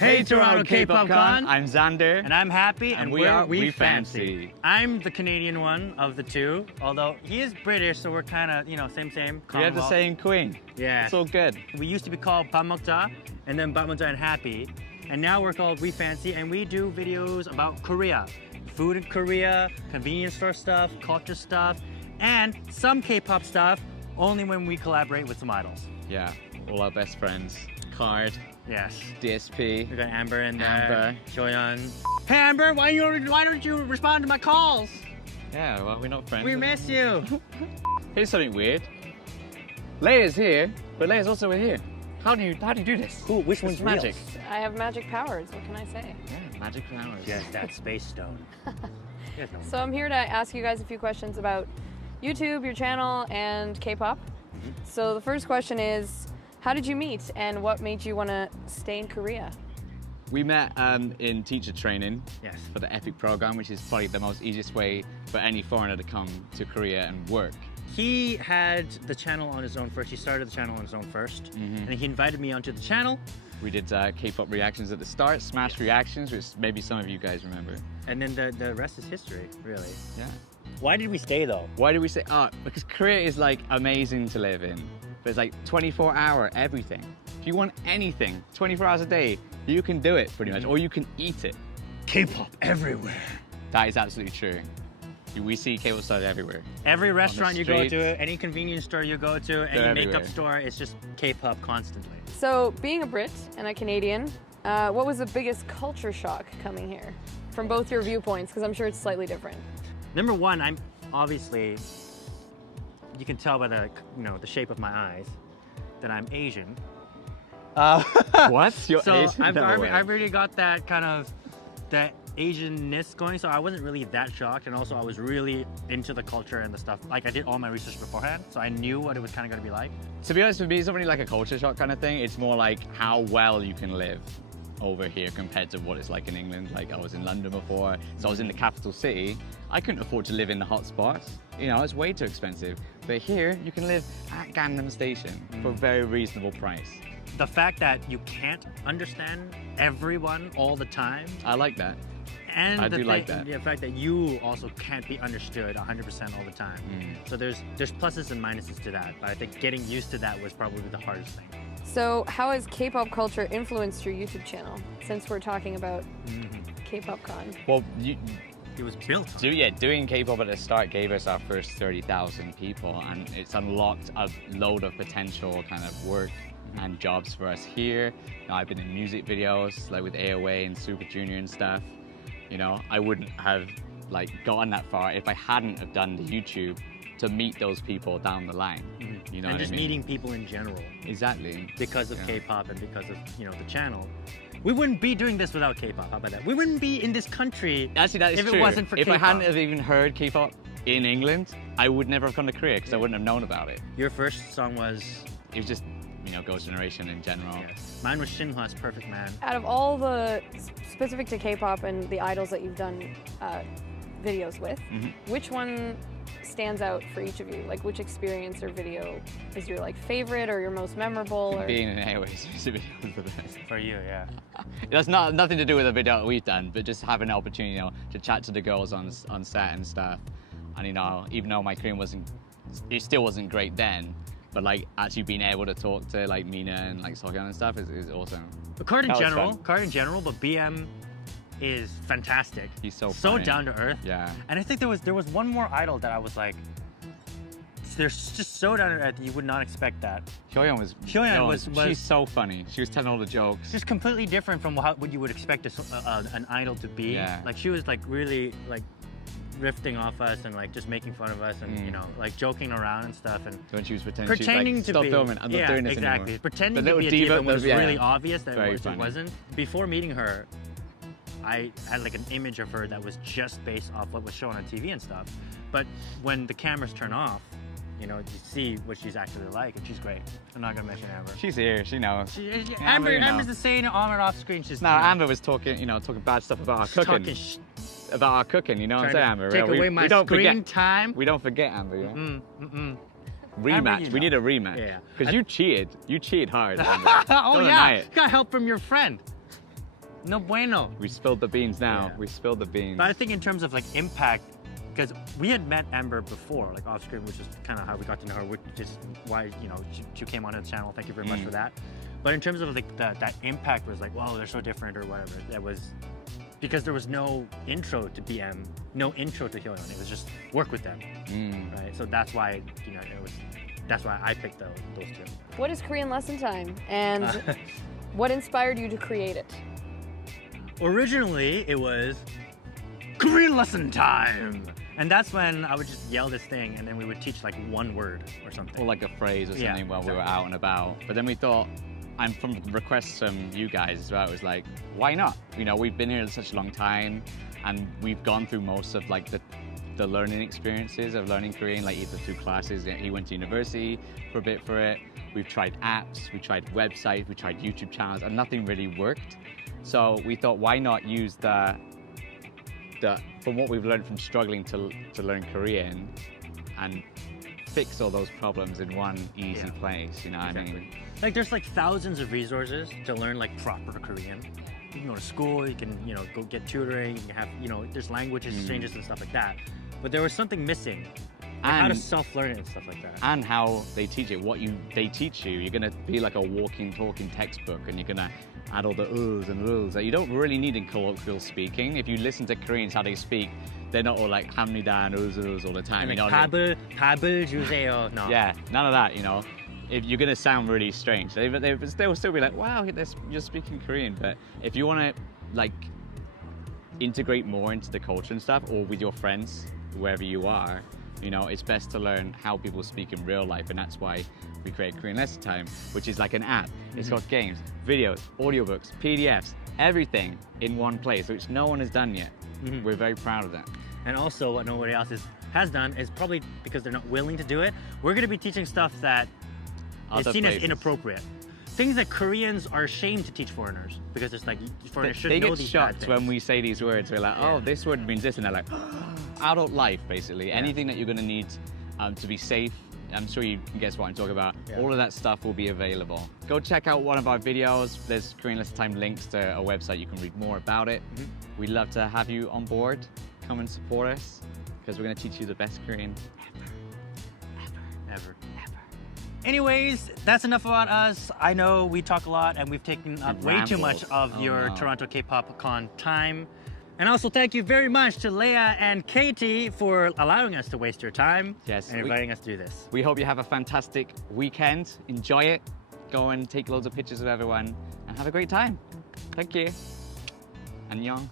Hey Toronto Kpop Con! I'm Xander. And I'm Happy, and we are We Fancy. Fancy. I'm the Canadian one of the two, although he is British, so we're kind of, same. We have the same queen. Yeah. It's all good. We used to be called Pamukta, and then Batmukta and Happy, and now we're called We Fancy, and we do videos about Korea. Food in Korea, convenience store stuff, culture stuff, and some K-pop stuff, only when we collaborate with some idols. Yeah, all our best friends. Card. Yes. DSP. We got Amber in there. Amber. Joyeon. Hey Amber, why don't you respond to my calls? Yeah, well, we're not friends. We miss you. Here's something weird. Leah's here, but Leah's also here. How do you do this? Cool. Which one's magic? I have magic powers. What can I say? Yeah, magic powers. Yes, that space stone. So I'm here to ask you guys a few questions about YouTube, your channel, and K-pop. So the first question is, how did you meet, and what made you want to stay in Korea? We met in teacher training. Yes. For the Epic program, which is probably the most easiest way for any foreigner to come to Korea and work. He had the channel on his own first. He started the channel on his own first, and he invited me onto the channel. We did K-pop reactions at the start, smash reactions, which maybe some of you guys remember. And then the rest is history, really. Yeah. Why did we stay though? Why did we say? Oh, because Korea is like amazing to live in. There's like 24-hour everything. If you want anything, 24 hours a day, you can do it pretty much, or you can eat it. K-pop everywhere. That is absolutely true. We see K-pop stars everywhere. Every restaurant you go streets. to, any convenience store you go to, any makeup everywhere. store, it's just K-pop constantly. So being a Brit and a Canadian, what was the biggest culture shock coming here? From both your viewpoints, because I'm sure it's slightly different. Number one, I'm obviously, you can tell by the shape of my eyes that I'm Asian. What? You're So Asian? I've No way. already got that kind of, that Asian-ness going, so I wasn't really that shocked, and also I was really into the culture and the stuff. Like, I did all my research beforehand, so I knew what it was kind of going to be like. To be honest with me, it's not really like a culture shock kind of thing. It's more like how well you can live over here compared to what it's like in England. Like, I was in London before, so I was in the capital city. I couldn't afford to live in the hot spots. It's way too expensive. But here, you can live at Gangnam Station for a very reasonable price. The fact that you can't understand everyone all the time, I like that. and I the do like that. The fact that you also can't be understood 100% all the time. So there's pluses and minuses to that, but I think getting used to that was probably the hardest thing. So how has K-pop culture influenced your YouTube channel, since we're talking about Kpop Con? Well, It was built on. doing K-pop at the start gave us our first 30,000 people, and it's unlocked a load of potential kind of work and jobs for us here. I've been in music videos, like with AOA and Super Junior and stuff. I wouldn't have gotten that far if I hadn't have done the YouTube to meet those people down the line. You know And what just I mean? meeting people in general Exactly. because of K-pop and because of the channel. We wouldn't be doing this without K-pop. How about that? We wouldn't be in this country Actually, that is if true. it wasn't for if K-pop. I hadn't have even heard K-pop in England, I would never have come to Korea because I wouldn't have known about it. Your first song was It was just, Girls' Generation in general. yes. Mine was Shinhwa's Perfect Man. Out of all the specific to K-pop and the idols that you've done videos with, which one stands out for each of you? Like, which experience or video is your favorite or your most memorable? Or... Being in AOA's music video is the best. For you, yeah. That's nothing to do with the video that we've done, but just having an opportunity, to chat to the girls on set and stuff. And even though my Korean it still wasn't great then, but actually being able to talk to Mina and Seokyeon and stuff is awesome. But Card in That was general, but BM is fantastic. He's so so funny. down to earth. Yeah. And I think there was one more idol that I was like, they're just so down to earth that you would not expect that. Hyoyeon was was she's so funny. She was telling all the jokes. just completely different from what you would expect an idol to be. Yeah. She was really riffing off us and just making fun of us and joking around and stuff and When she was pretending she was to stop be filming. I'm not doing this exactly. anymore. Pretending The to be a little diva diva when it was was- really yeah. obvious that Very it funny. wasn't. Before meeting her, I had an image of her that was just based off what was shown on TV and stuff. But when the cameras turn off, you see what she's actually like, and she's great. I'm not gonna mention Amber. She's here. She knows. Amber's the same on and off screen. She's Amber was talking bad stuff about our cooking. talking About our cooking, you know what I'm saying, Amber? take away my don't screen forget, time. We don't forget, Amber. Yeah? Amber, Rematch. you We know. need a rematch. Yeah. Because you cheated. You cheated hard, Amber. Oh Don't yeah, deny it. got help from your friend. No bueno. We spilled the beans now. Yeah. We spilled the beans. But I think in terms of like impact, because we had met Amber before, like off screen, which is kind of how we got to know her, which is why, you know, she came on the channel. Thank you very much for that. But in terms of like that impact was like, wow, they're so different or whatever. That was because there was no intro to BM, no intro to Hyoyeon. It was just work with them, right? So that's why, you know, that's why I picked those two. What is Korean lesson time, and what inspired you to create it? Originally, it was Korean lesson time. And that's when I would just yell this thing and then we would teach like one word or something. Or like a phrase or something while we were out and about. But then we thought, and from requests from you guys as well, it was like, why not? You know, we've been here such a long time and we've gone through most of like the learning experiences of learning Korean, like either through classes. He went to university for a bit for it. We've tried apps, we tried websites, we tried YouTube channels, and nothing really worked. So we thought, why not use from what we've learned from struggling to learn Korean and fix all those problems in one easy place, you know what I mean? Like there's like thousands of resources to learn like proper Korean. You can go to school, you can, you know, go get tutoring, you can have, you know, there's language exchanges and stuff like that. But there was something missing. Like how to self-learn it and stuff like that. And how they teach it, they teach you. You're gonna be like a walking, talking textbook, and you're gonna add all the uhs and rules that you don't really need in colloquial speaking. If you listen to Koreans how they speak, they're not all like 합니다 and uhs all the time. And you know, 밥을 주세요. No. Yeah, none of that. You know, if you're gonna sound really strange, they'll still be like, wow, you're speaking Korean. But if you want to like integrate more into the culture and stuff, or with your friends, wherever you are, you know, it's best to learn how people speak in real life, and that's why we create Korean Lesson Time, which is like an app. It's got games, videos, audiobooks, PDFs, everything in one place, which no one has done yet. We're very proud of that. And also what nobody else has done is probably because they're not willing to do it. We're going to be teaching stuff that is seen as inappropriate. Things that Koreans are ashamed to teach foreigners because it's like foreigners should know these bad things. They get shocked when we say these words. We're like, oh, this word means this, and they're like, adult life, basically. Anything that you're going to need to be safe. I'm sure you can guess what I'm talking about. All of that stuff will be available. Go check out one of our videos. There's Korean Lesson Time links to a website. You can read more about it. We'd love to have you on board. Come and support us, because we're going to teach you the best Korean ever. Anyways, that's enough about us. I know we talk a lot and we've taken up way too much of your Toronto Kpop Con time. And also thank you very much to Leah and Katie for allowing us to waste your time and inviting us to do this. We hope you have a fantastic weekend. Enjoy it. Go and take loads of pictures of everyone and have a great time. Thank you. Annyeong.